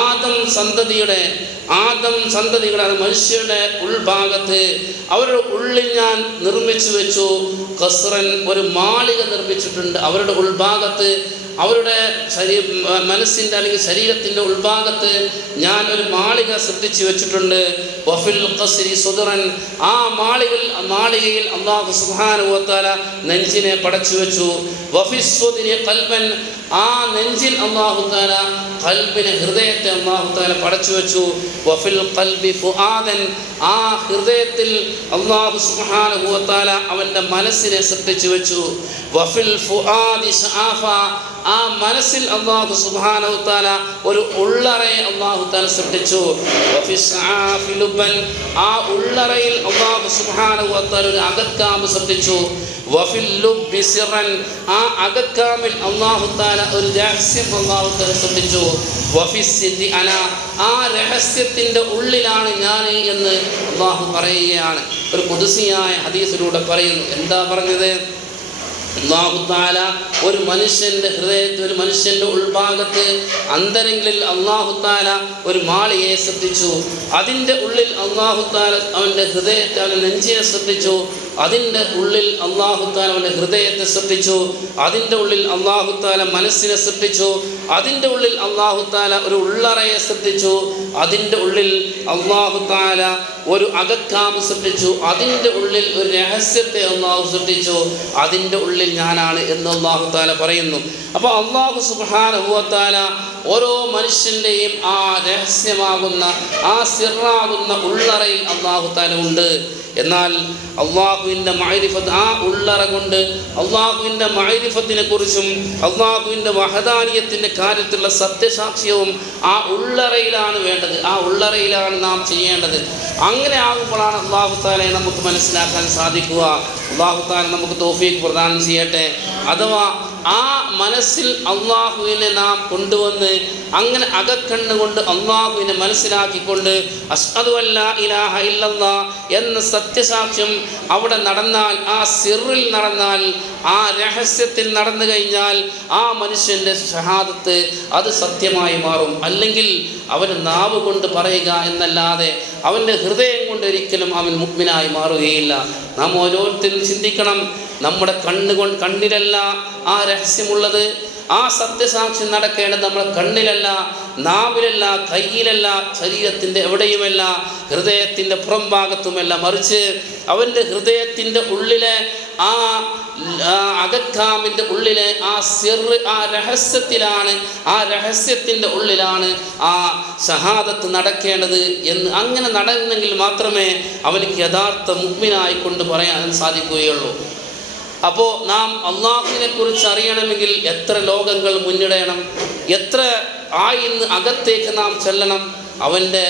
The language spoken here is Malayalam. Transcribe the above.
ആദം സന്തതിയുടെ മനുഷ്യരുടെ ഉൾഭാഗത്ത് അവരുടെ ഉള്ളിൽ ഞാൻ നിർമ്മിച്ചു വെച്ചു ഖസ്റൻ, ഒരു മാളിക നിർമ്മിച്ചിട്ടുണ്ട്. അവരുടെ ഉൾഭാഗത്ത്, അവരുടെ മനസ്സിൻ്റെ അല്ലെങ്കിൽ ശരീരത്തിൻ്റെ ഉൾഭാഗത്ത് ഞാൻ ഒരു മാളിക സൃഷ്ടിച്ചു വെച്ചിട്ടുണ്ട്. വഫിൽ ഖസ്രി സുദറൻ, ആ മാളികയിൽ അല്ലാഹു സുബ്ഹാനഹു വ തആല നെഞ്ചിനെ പടച്ചു വെച്ചു. വഫിസ് സുദ്രി ഖൽബൻ, ആ നെഞ്ചിൽ അല്ലാഹു തആല ഖൽബിനെ, ഹൃദയത്തെ അല്ലാഹു തആല പടച്ചു വെച്ചു. വഫിൽ ഖൽബി ഫുആദൻ, ആ ഹൃദയത്തിൽ അല്ലാഹു സുബ്ഹാനഹു വ തആല അവൻ്റെ മനസ്സിനെ സൃഷ്ടിച്ചു വെച്ചു. വഫിൽ ഫുആദി ശആഫ, ആ മനസ്സിൽ അല്ലാഹു സുബ്ഹാനഹു വ തആല ഒരു ഉള്ളറയെ അല്ലാഹു തആല സൃഷ്ടിച്ചു. വഫിസ് ശആഫി ലുബൻ, ആ ഉള്ളറയിൽ അല്ലാഹു സുബ്ഹാനഹു വ തആല ഒരു അകക്കാമ്പ് സൃഷ്ടിച്ചു. വഫിൽ ലുബ്ബി സിറൻ, ആ അകക്കാമിൽ അല്ലാഹു തആല ഒരു രഹസ്യം അല്ലാഹു തആല സൃഷ്ടിച്ചു. വഫിസ് സിരി അന, ആ രഹസ്യത്തിൻ്റെ ഉള്ളിലാണ് ഞാൻ എന്ന് അല്ലാഹു പറയുകയാണ്. ഒരു ഖുദ്സിയായ ഹദീസിലൂടെ പറയുന്നു. എന്താ പറഞ്ഞത്? അല്ലാഹു തആല ഒരു മനുഷ്യൻ്റെ ഹൃദയത്തിൽ, ഒരു മനുഷ്യൻ്റെ ഉൾഭാഗത്ത്, അന്തരങ്ങളിൽ അല്ലാഹു തആല ഒരു മാളികയെ സൃഷ്ടിച്ചു. അതിൻ്റെ ഉള്ളിൽ അല്ലാഹു തആല അവൻ്റെ ഹൃദയത്തെ, അവൻ്റെ നെഞ്ചിനെ സൃഷ്ടിച്ചു. അതിൻ്റെ ഉള്ളിൽ അല്ലാഹു തആല അവൻ്റെ ഹൃദയത്തെ സൃഷ്ടിച്ചു. അതിൻ്റെ ഉള്ളിൽ അല്ലാഹു തആല മനസ്സിനെ സൃഷ്ടിച്ചു. അതിൻ്റെ ഉള്ളിൽ അല്ലാഹു തആല ഒരു ഉള്ളറയെ സൃഷ്ടിച്ചു. അതിൻ്റെ ഉള്ളിൽ അല്ലാഹു തആല ഒരു അകക്കാമ്പ് സൃഷ്ടിച്ചു. അതിൻ്റെ ഉള്ളിൽ ഒരു രഹസ്യത്തെ അല്ലാഹു സൃഷ്ടിച്ചു. അതിൻ്റെ ഉള്ളിൽ ഞാനാണ് എന്ന് അല്ലാഹു തആല പറയുന്നു. അപ്പോൾ അല്ലാഹു സുബ്ഹാനഹു വ തആല ഓരോ മനുഷ്യൻ്റെയും ആ രഹസ്യമാകുന്ന, ആ സിറാകുന്ന ഉള്ളറയിൽ അല്ലാഹു തആല ഉണ്ട്. എന്നാൽ അള്ളാഹുവിൻ്റെ മഅരിഫത്ത്, ആ ഉള്ളറ കൊണ്ട് അള്ളാഹുവിൻ്റെ മഅരിഫത്തിനെ കുറിച്ചും അള്ളാഹുവിൻ്റെ വഹദാനിയത്തിൻ്റെ കാര്യത്തിലുള്ള സത്യസാക്ഷ്യവും ആ ഉള്ളറയിലാണ് വേണ്ടത്, ആ ഉള്ളറയിലാണ് നാം ചെയ്യേണ്ടത്. അങ്ങനെ ആകുമ്പോഴാണ് അല്ലാഹു തആലയെ നമുക്ക് മനസ്സിലാക്കാൻ സാധിക്കുക. അല്ലാഹു തആല നമുക്ക് തൗഫീഖ് പ്രദാനം ചെയ്യട്ടെ. അഥവാ ആ മനസ്സിൽ അള്ളാഹുവിനെ നാം കൊണ്ടുവന്ന് അങ്ങനെ അകക്കണ്ണുകൊണ്ട് അള്ളാഹുവിനെ മനസ്സിലാക്കിക്കൊണ്ട് അശ്ഹദു അല്ലാ ഇലാഹ ഇല്ലല്ലാഹ് എന്ന സത്യസാക്ഷ്യം അവിടെ നടന്നാൽ, ആ സിറിൽ നടന്നാൽ, ആ രഹസ്യത്തിൽ നടന്നു കഴിഞ്ഞാൽ ആ മനുഷ്യൻ്റെ ഷഹാദത്ത് അത് സത്യമായി മാറും. അല്ലെങ്കിൽ അവന് നാവ് കൊണ്ട് പറയുക എന്നല്ലാതെ അവൻ്റെ ഹൃദയം കൊണ്ട് ഒരിക്കലും അവൻ മുഅ്മിനായി മാറുകയില്ല. നാം ഓരോരുത്തരും ചിന്തിക്കണം, നമ്മുടെ കണ്ണിലല്ല ആ രഹസ്യമുള്ളത്. ആ സത്യസാക്ഷ്യം നടക്കേണ്ടത് നമ്മുടെ കണ്ണിലല്ല, നാവിലല്ല, കയ്യിലല്ല, ശരീരത്തിൻ്റെ എവിടെയുമല്ല, ഹൃദയത്തിൻ്റെ പുറം ഭാഗത്തുമല്ല. മറിച്ച് അവൻ്റെ ഹൃദയത്തിൻ്റെ ഉള്ളിലെ ആ അകക്കാമിൻ്റെ ഉള്ളിലെ ആ സിറ്, ആ രഹസ്യത്തിലാണ്, ആ രഹസ്യത്തിൻ്റെ ഉള്ളിലാണ് ആ ഷഹാദത്ത് നടക്കേണ്ടത് എന്ന്. അങ്ങനെ നടന്നെങ്കിൽ മാത്രമേ അവനിക്ക് യഥാർത്ഥ മുഅ്മിനായി കൊണ്ട് പറയാൻ സാധിക്കുകയുള്ളൂ. അപ്പോൾ നാം അള്ളാഹുവിനെ കുറിച്ച് അറിയണമെങ്കിൽ എത്ര ലോകങ്ങൾ മുന്നിടണം, എത്ര ആയിന്ന് അകത്തേക്ക് നാം ചെല്ലണം. അവൻ്റെ